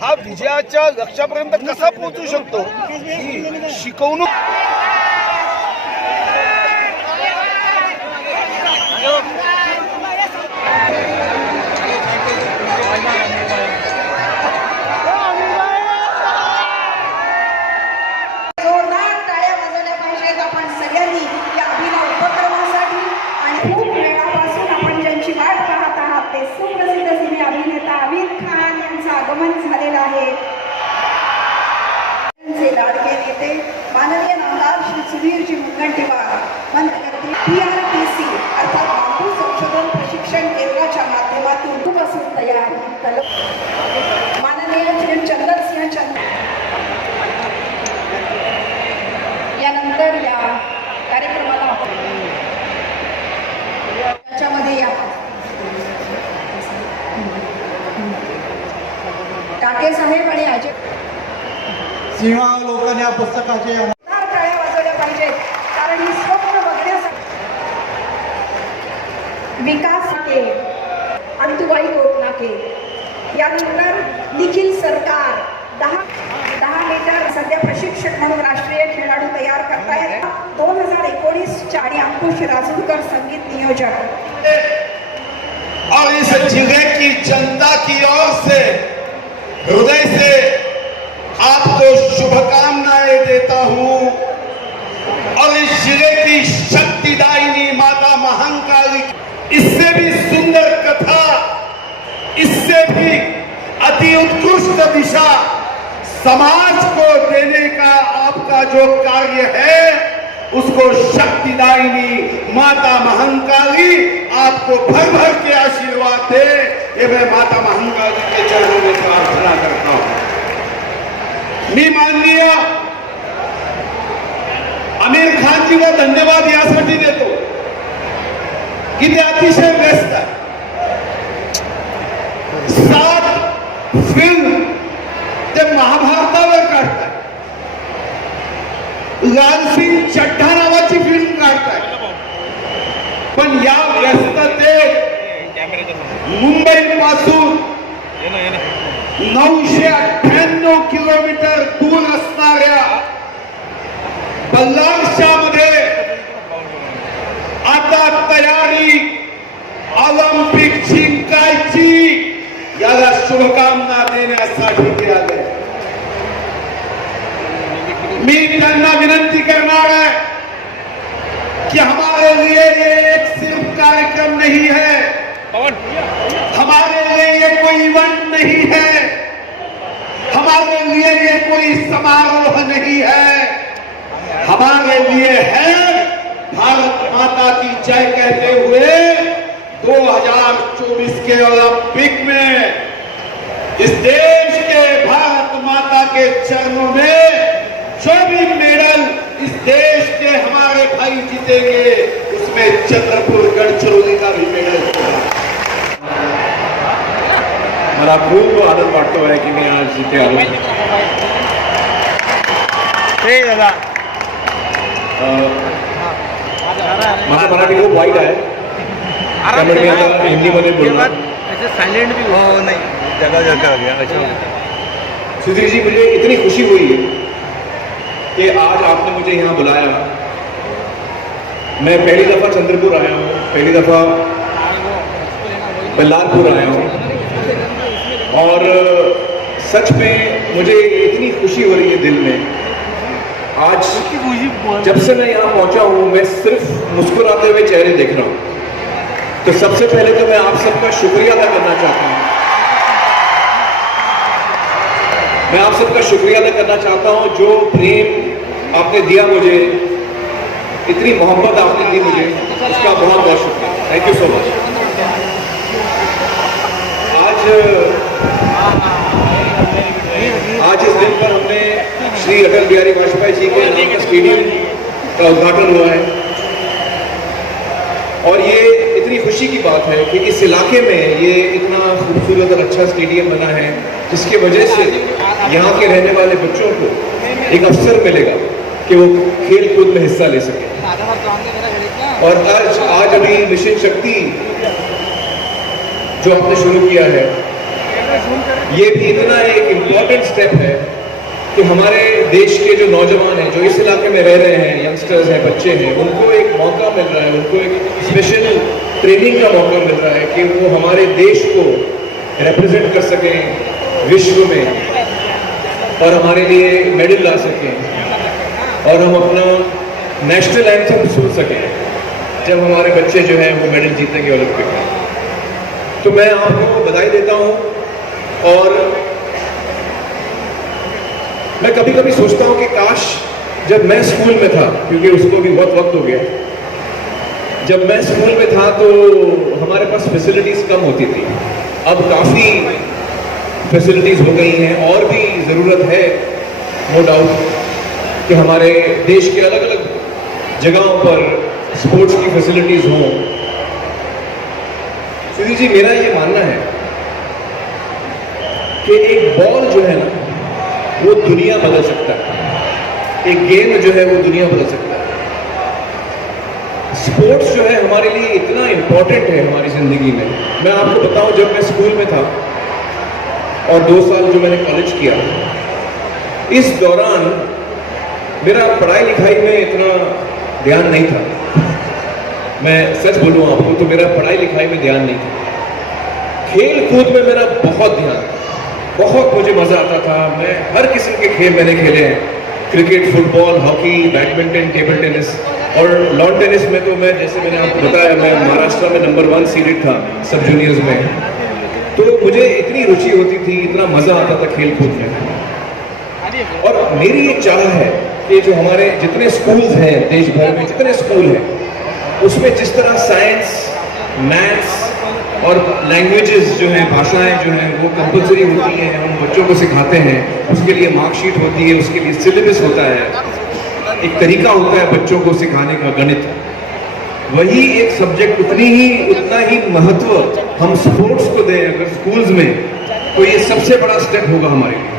हा विजयाच्या लक्ष्यापर्यंत कसा पोहोचू शकतो ही शिकवणूक जोरदार टाळ्या वाजवल्या पाहिजेत आपण सगळ्यांनी या अभिनव उपक्रमासाठी. आणि खूप वेळापासून आपण ज्यांची वाट पाहत आहात ते सुप्रसिद्ध सिने अभिनेता आमिर खान यांचं आगमन झालेलं आहे. लाडके नेते माननीय नामदार श्री सुधीरजी मुनगंटीवार, मंत्री PRTC अर्थात बांबू संशोधन प्रशिक्षण केंद्राच्या माध्यमातून बसून तयार माननीय श्री चंदनसिंह चंद. यानंतर या कार्यक्रमाला त्याच्यामध्ये या टाके साहेब आणि अजय सिंह लोकांनी या पुस्तकाचे टाळ्या वाजवल्या पाहिजेत कारण ही स्वप्न बघण्यासाठी विकास के अंतुबाई टोपनाके यानंतर निखिल सरकार 10 मीटर सध्या प्रशिक्षक म्हणून राष्ट्रीय खेळाडू तयार करतायत 2019 आणि अंकुश राजूरकर संगीत नियोजक. और इस जिले की जनता की ओर से हृदय से आपको शुभकामनाएं देता हूं और इस जिले की शक्तिदायिनी माता महाकाली, इससे भी सुंदर कथा, इससे भी अति उत्कृष्ट दिशा समाज को देने का आपका जो कार्य है उसको शक्तिदायिनी माता महाकाली आपको भर भर के आशीर्वाद दे, ये मैं माता महाकाली के चरणों में प्रार्थना करता हूं. मी माननीय आमिर खानजीला धन्यवाद यासाठी देतो की ते अतिशय व्यस्त आहे. 7 फिल्म ते महाभारतावर काढतात. लालसिंग चड्ढा नावाची फिल्म काढताय. पण या व्यस्ततेत मुंबई पासून 998 किलोमीटर दूर असणाऱ्या बल्लारशामध्ये आता तयारी ऑलिम्पिक जिंकायची याला शुभकामना देण्यासाठी ते आले. मी त्यांना विनंती करणार है कि हमारे लिए ये एक सिर्फ कार्यक्रम नहीं है, हमारे लिए ये कोई इवेंट नहीं है, हमारे लिए ये कोई समारोह नहीं है, हमारे लिए है भारत माता की जय कहते हुए 2024 के ओलंपिक में इस देश के भारत माता के चरणों में जो भी मेडल इस देश के हमारे भाई जीतेंगे उसमें चंद्रपुर गडचिरोली का भी मेडल होगा. मला खूप आनंद वाटतो आहे की मी आज इथे आलो. माझं मराठी खूप वाईट आहे त्यामुळे मी आता हिंदीमध्ये बोलणार. साइलेंट भी हो नहीं जगह जगह आ गया. सुधीर जी, मुझे इतनी खुशी हुई है कि आज आपने मुझे यहाँ बुलाया. मैं पहली दफ़ा चंद्रपुर आया हूँ, पहली दफ़ा बल्लारपुर आया हूँ और सच में मुझे इतनी खुशी हो रही है दिल में. आज जब से मैं यहाँ पहुँचा हूँ मैं सिर्फ मुस्कुराते हुए चेहरे देख रहा हूँ. तो सबसे पहले तो मैं आप सबका शुक्रिया अदा करना चाहता हूँ. मैं आप सबका शुक्रिया अदा करना चाहता हूँ जो प्रेम आपने दिया मुझे, इतनी मोहब्बत आपने दी मुझे, उसका बहुत बहुत शुक्रिया. Thank you so much. आज इस दिन पर हमने श्री अटल बिहारी वाजपेयी जी के नाम का स्टेडियम का उद्घाटन हुआ है और ये इतनी खुशी की बात है कि इस इलाके में ये इतना खूबसूरत और अच्छा स्टेडियम बना है जिसकी वजह से यहाँ के रहने वाले बच्चों को एक अवसर मिलेगा कि वो खेल कूद में हिस्सा ले सके. और आज अभी मिशन शक्ति जो आपने शुरू किया है, ये भी इतना एक इम्पॉर्टेंट स्टेप है कि हमारे देश के जो नौजवान हैं, जो इस इलाके में रह रहे हैं, यंगस्टर्स हैं, बच्चे हैं, उनको एक मौका मिल रहा है, उनको एक स्पेशल ट्रेनिंग का मौका मिल रहा है कि वो हमारे देश को रिप्रेजेंट कर सकें विश्व में और हमारे लिए मेडल ला सकें और हम अपना नेशनल एंथम सुन सकें जब हमारे बच्चे जो हैं वो मेडल जीतेंगे ओलंपिक में। तो मैं आपको बधाई देता हूँ और मैं कभी कभी सोचता हूँ कि काश जब मैं स्कूल में था, क्योंकि उसको भी बहुत वक्त हो गया, जब मैं स्कूल में था तो हमारे पास फैसिलिटीज कम होती थी। अब काफ़ी फैसिलिटीज हो गई हैं और भी ज़रूरत है नो डाउट कि हमारे देश के अलग अलग जगहों पर स्पोर्ट्स की फैसिलिटीज हों। सुधीर जी, मेरा ये मानना है कि एक बॉल जो है ना वो दुनिया बदल सकता है, एक गेम जो है वो दुनिया बदल सकता है। स्पोर्ट्स जो है हमारे लिए इतना इम्पोर्टेंट है हमारी जिंदगी में। मैं आपको बताऊं, जब मैं स्कूल में था और 2 साल जो मैंने कॉलेज किया, इस दौरान मेरा पढ़ाई लिखाई में इतना ध्यान नहीं था। मैं सच बोलूं आपको तो मेरा पढ़ाई लिखाई में ध्यान नहीं था। खेल कूद में मेरा बहुत ध्यान था, बहुत मुझे मजा आता था। मैं हर किस्म के खेल मैंने खेले हैं, cricket, football, hockey, badminton, table tennis और लॉन टेनिस में तो मैं, जैसे मैंने आपको बताया, मैं महाराष्ट्र में नंबर 1 सीडेड था सब जूनियर्स में। तो मुझे इतनी रुचि होती थी, इतना मजा आता था खेल कूद में। और मेरी ये चाह है कि जो हमारे जितने स्कूल्स हैं देश भर में, जितने स्कूल हैं, उसमें जिस तरह साइंस, मैथ्स और लैंग्वेजेस जो हैं, भाषाएं जो हैं वो कंपलसरी होती हैं, हम बच्चों को सिखाते हैं, उसके लिए मार्कशीट होती है, उसके लिए सिलेबस होता है, एक तरीका होता है बच्चों को सिखाने का, गणित। वही एक सब्जेक्ट उतना ही महत्व हम स्पोर्ट्स को दें अगर स्कूल्स में, तो ये सबसे बड़ा स्टेप होगा हमारे लिए।